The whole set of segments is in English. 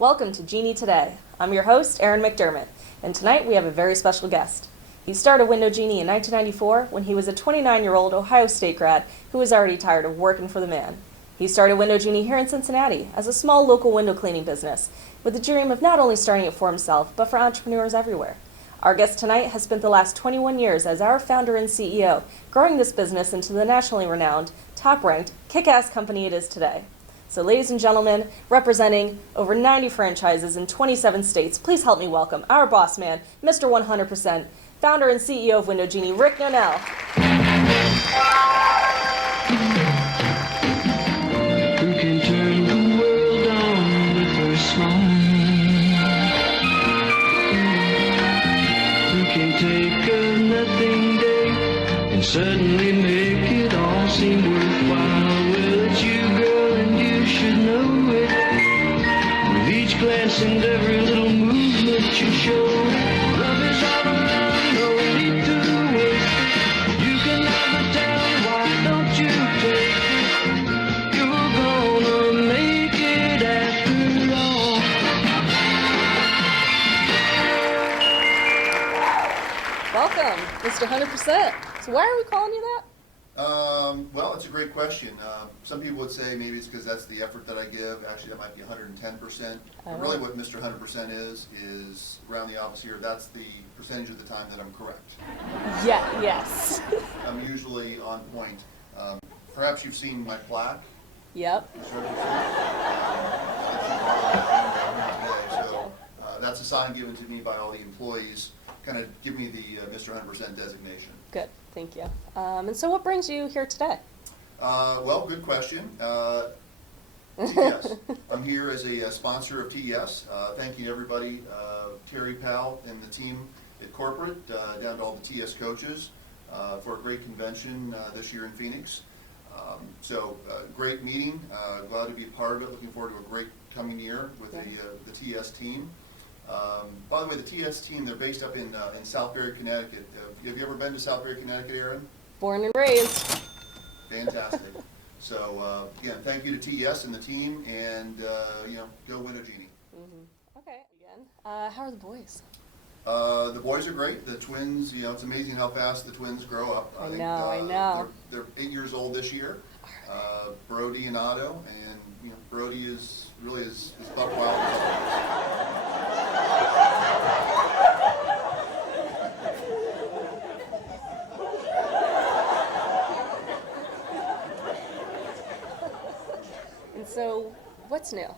Welcome to Genie Today. I'm your host, Erin McDermott, and tonight we have a very special guest. He started Window Genie in 1994 when he was a 29-year-old Ohio State grad who was already tired of working for the man. He started Window Genie here in Cincinnati as a small local window cleaning business with the dream of not only starting it for himself, but for entrepreneurs everywhere. Our guest tonight has spent the last 21 years as our founder and CEO, growing this business into the nationally renowned, top-ranked, kick-ass company it is today. So ladies and gentlemen, representing over 90 franchises in 27 states, please help me welcome our boss man, Mr. 100%, founder and CEO of Window Genie, Rik Nonelle. Who can turn the world on with her smile? Who can take a nothing day and suddenly make it all seem worthwhile? Well, it's you, girl, and you should know it. With each glance and every little movement you show, love is all around, no need to waste it. You can never tell, why don't you take it? You're gonna make it after all. Welcome, Mr. 100%. So why are we calling you that? Well, it's a great question. Some people would say maybe it's because that's the effort that I give. Actually, that might be 110%. But really what Mr. 100% is around the office here, that's the percentage of the time that I'm correct. Yeah, yes. I'm usually on point. Perhaps you've seen my plaque. Yep. So that's a sign given to me by all the employees, kind of give me the Mr. 100% designation. Good, thank you. And so what brings you here today? Well, good question. TES. I'm here as a sponsor of TES. Thank you to everybody, Terry Powell and the team at corporate, down to all the TES coaches, for a great convention this year in Phoenix. Great meeting. Glad to be a part of it. Looking forward to a great coming year with the TES team. By the way, the TES team, they're based up in Southbury, Connecticut. Have you ever been to Southbury, Connecticut, Erin? Born and raised. Fantastic. So, again, thank you to TES and the team, and, go Window Genie. Mm-hmm. Okay, again. How are the boys? The boys are great. The twins, it's amazing how fast the twins grow up. I know. They're 8 years old this year. Brody and Otto, and, Brody is really as buck wild as So, what's new?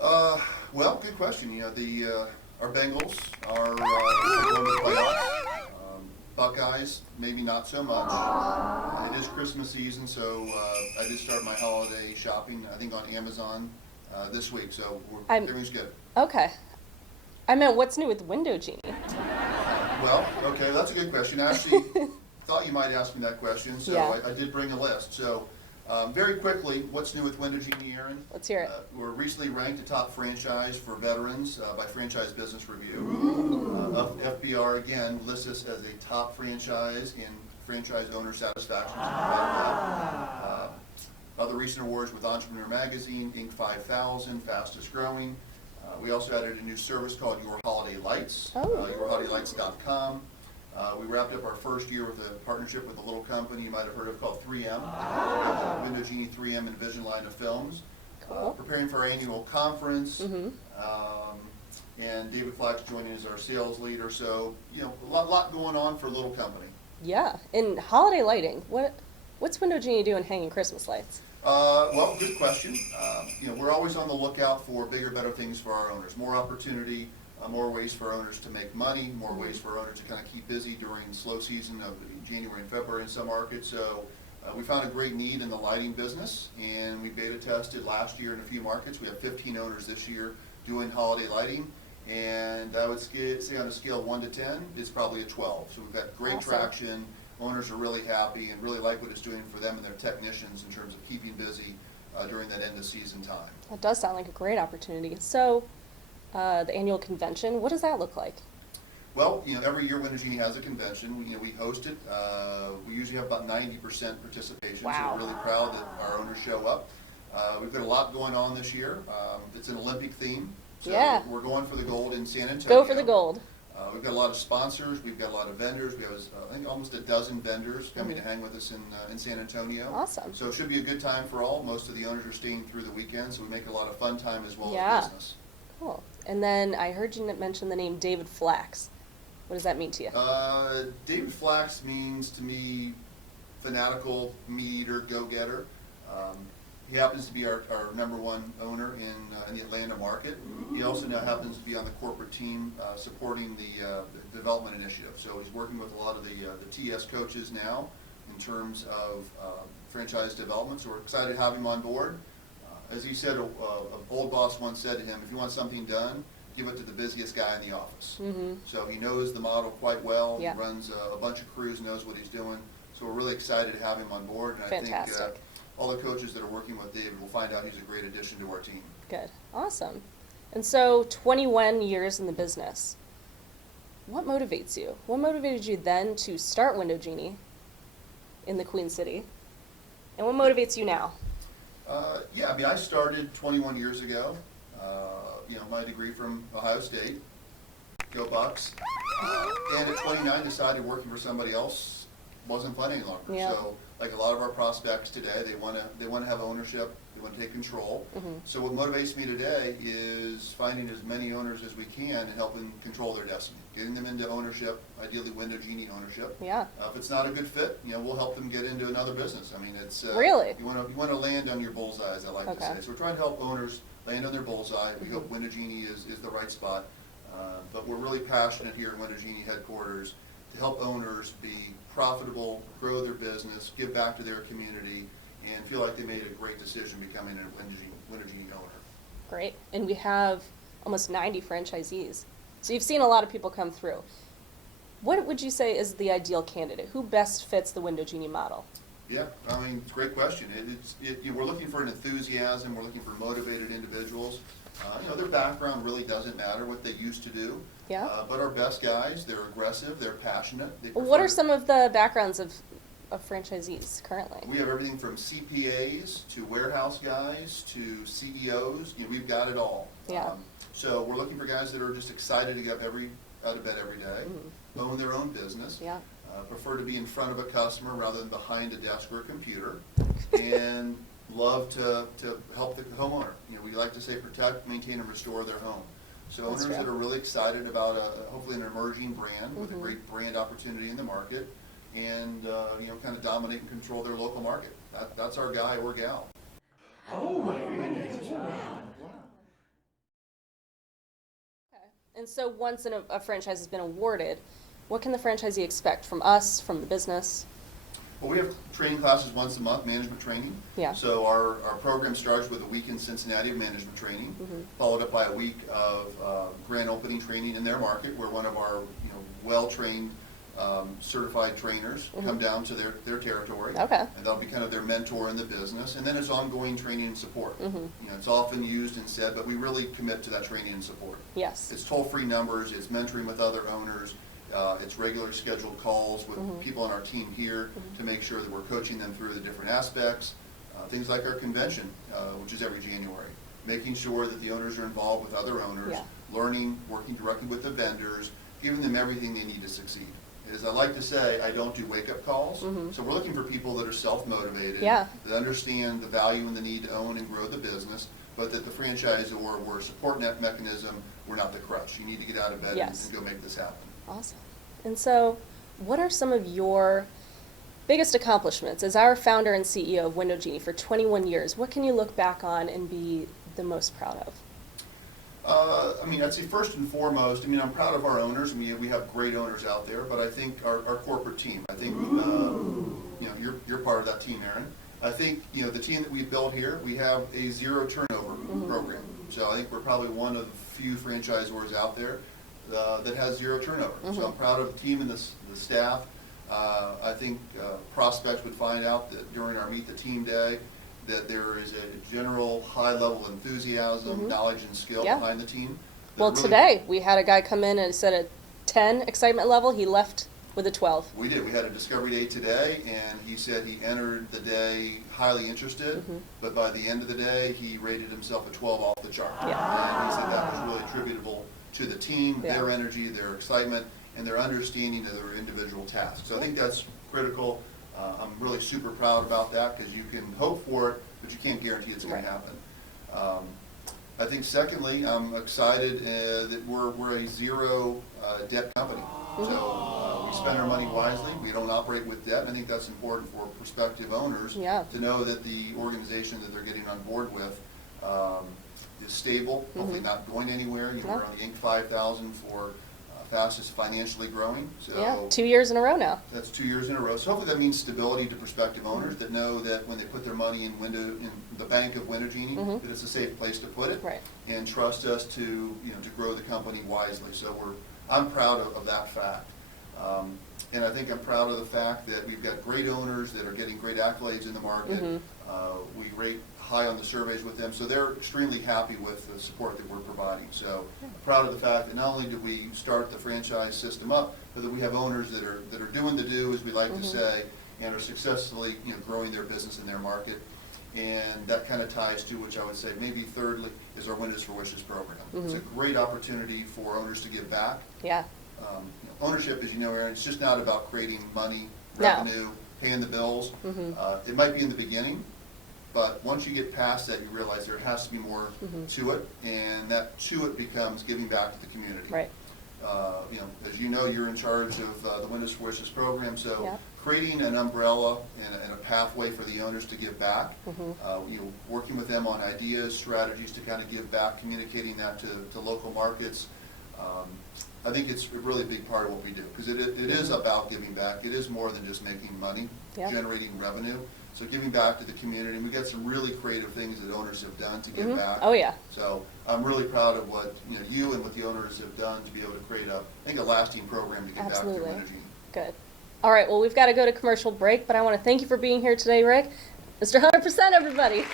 Well, good question. Our Bengals are going to the playoffs. Buckeyes, maybe not so much. It is Christmas season, so I did start my holiday shopping, I think, on Amazon this week, so everything's good. Okay. I meant, what's new with Window Genie? Well, okay, that's a good question. I actually thought you might ask me that question, so Yeah. I did bring a list. So, very quickly, what's new with Window Genie, Erin? Let's hear it. We're recently ranked a top franchise for veterans by Franchise Business Review. FBR, again, lists us as a top franchise in franchise owner satisfaction. Other recent awards with Entrepreneur Magazine, Inc. 5000, fastest growing. We also added a new service called Your Holiday Lights, yourholidaylights.com. We wrapped up our first year with a partnership with a little company you might have heard of called 3M, Window Genie 3M and Vision line of films. Cool. Preparing for our annual conference, and David Flack's joining as our sales leader. So, a lot going on for a little company. Yeah, in holiday lighting, what's Window Genie doing hanging Christmas lights? Well, good question. We're always on the lookout for bigger, better things for our owners, more opportunity. More ways for owners to make money, more ways for owners to kind of keep busy during slow season of January and February in some markets. So we found a great need in the lighting business, and we beta tested last year in a few markets. We have 15 owners this year doing holiday lighting, and I would say on a scale of 1 to 10, it's probably a 12. So we've got great traction. Owners are really happy and really like what it's doing for them and their technicians in terms of keeping busy during that end of season time. That does sound like a great opportunity. So, the annual convention, what does that look like? Well, every year Window Genie has a convention. We host it. We usually have about 90% participation, Wow. so we're really proud that our owners show up. We've got a lot going on this year. It's an Olympic theme, so Yeah. we're going for the gold in San Antonio. Go for the gold. We've got a lot of sponsors. We've got a lot of vendors. We have, I think, almost a dozen vendors coming to hang with us in San Antonio. Awesome. So it should be a good time for all. Most of the owners are staying through the weekend, so we make a lot of fun time as well Yeah. as business. Cool. And then I heard you mention the name David Flax. What does that mean to you? David Flax means to me fanatical, meat eater, go-getter. He happens to be our number one owner in the Atlanta market. He also now happens to be on the corporate team supporting the development initiative. So he's working with a lot of the TS coaches now in terms of franchise development. So we're excited to have him on board. As he said, an old boss once said to him, if you want something done, give it to the busiest guy in the office. So he knows the model quite well. Yeah. He runs a bunch of crews, knows what he's doing. So we're really excited to have him on board. And I Fantastic. think all the coaches that are working with David will find out he's a great addition to our team. Good. Awesome. And so 21 years in the business. What motivates you? What motivated you then to start Window Genie in the Queen City? And what motivates you now? Yeah, I mean, I started 21 years ago. My degree from Ohio State. Go Bucks. And at 29, decided working for somebody else wasn't fun any longer. Yeah. So, like a lot of our prospects today, they want to have ownership. They want to take control. So what motivates me today is finding as many owners as we can and helping control their destiny, getting them into ownership, ideally Window Genie ownership. Yeah. If it's not a good fit, we'll help them get into another business. I mean, it's Really? you want to land on your bullseye, as I like to Okay. say. So we're trying to help owners land on their bullseye. We hope Window Genie is the right spot. But we're really passionate here at Window Genie headquarters to help owners be profitable, grow their business, give back to their community, and feel like they made a great decision becoming a Window Genie owner. Great. And we have almost 90 franchisees. So you've seen a lot of people come through. What would you say is the ideal candidate? Who best fits the Window Genie model? Yeah, I mean, it's a great question. We're looking for an enthusiasm. We're looking for motivated individuals. Their background really doesn't matter, what they used to do. Yeah. But our best guys, they're aggressive, they're passionate. What are some of the backgrounds of franchisees currently? We have everything from CPAs to warehouse guys to CEOs. We've got it all. Yeah. So we're looking for guys that are just excited to get up out of bed every day, own their own business. Yeah. Prefer to be in front of a customer rather than behind a desk or a computer, and love to help the homeowner. We like to say protect, maintain, and restore their home. So That's owners true. that are really excited about hopefully an emerging brand with a great brand opportunity in the market, and kind of dominate and control their local market. That's our guy or gal. And so once a franchise has been awarded, what can the franchisee expect from us, from the business? Well, we have training classes once a month, management training. Yeah. So our program starts with a week in Cincinnati of management training, followed up by a week of grand opening training in their market, where one of our well-trained certified trainers come down to their territory. Okay. And they'll be kind of their mentor in the business. And then it's ongoing training and support. It's often used and said, but we really commit to that training and support. Yes. It's toll-free numbers, it's mentoring with other owners, it's regular scheduled calls with people on our team here to make sure that we're coaching them through the different aspects. Things like our convention, which is every January. Making sure that the owners are involved with other owners, Yeah. learning, working directly with the vendors, giving them everything they need to succeed. As I like to say, I don't do wake-up calls. So we're looking for people that are self-motivated, Yeah. that understand the value and the need to own and grow the business, but that the franchisor, we're a support net mechanism, we're not the crutch. You need to get out of bed Yes. and go make this happen. Awesome. And so, what are some of your biggest accomplishments as our founder and CEO of Window Genie for 21 years? What can you look back on and be the most proud of? I'd say first and foremost, I'm proud of our owners. We have great owners out there, but I think our corporate team, I think, you're part of that team, Aaron. I think, the team that we've built here, we have a zero turnover program. So I think we're probably one of the few franchisors out there that has zero turnover. So I'm proud of the team and the staff. I think prospects would find out that during our Meet the Team Day that there is a general high level enthusiasm, knowledge, and skill Yeah. behind the team. Well, really- today we had a guy come in and said at 10 excitement level, he left with a 12. We did. We had a discovery day today, and he said he entered the day highly interested, but by the end of the day, he rated himself a 12 off the chart. Yeah. And he said that was really attributable to the team, Yeah. their energy, their excitement, and their understanding of their individual tasks. So I think that's critical. I'm really super proud about that because you can hope for it, but you can't guarantee it's going Right. to happen. I think secondly, I'm excited that we're a zero debt company. So we spend our money wisely. We don't operate with debt. And I think that's important for prospective owners Yeah. to know that the organization that they're getting on board with is stable, hopefully not going anywhere. You know, No. we're on the Inc. 5000 for fastest financially growing. So Yeah, 2 years in a row now. that's 2 years in a row. So hopefully that means stability to prospective owners that know that when they put their money in the bank of Window Genie, that it's a safe place to put it, Right. and trust us to to grow the company wisely. So I'm proud of that fact, and I think I'm proud of the fact that we've got great owners that are getting great accolades in the market. We rate high on the surveys with them, so they're extremely happy with the support that we're providing. So proud of the fact that not only did we start the franchise system up, but that we have owners that are doing the do, as we like to say, and are successfully growing their business in their market. And that kind of ties to, which I would say maybe thirdly, is our Windows for Wishes program. It's a great opportunity for owners to give back. Yeah. Ownership, as you know, Aaron, it's just not about creating money, No. revenue, paying the bills. It might be in the beginning, but once you get past that, you realize there has to be more to it, and that to it becomes giving back to the community. Right. As you know, you're in charge of the Windows for Wishes program, so Yeah. creating an umbrella and a pathway for the owners to give back, working with them on ideas, strategies to kind of give back, communicating that to local markets. I think it's a really big part of what we do, because it is about giving back. It is more than just making money, Yeah. generating revenue. So giving back to the community, and we got some really creative things that owners have done to give back. Oh, yeah. So I'm really proud of what you and what the owners have done to be able to create a lasting program to give back to Absolutely. Window Genie. Good. All right, well, we've got to go to commercial break, but I want to thank you for being here today, Rik. Mr. 100%, everybody.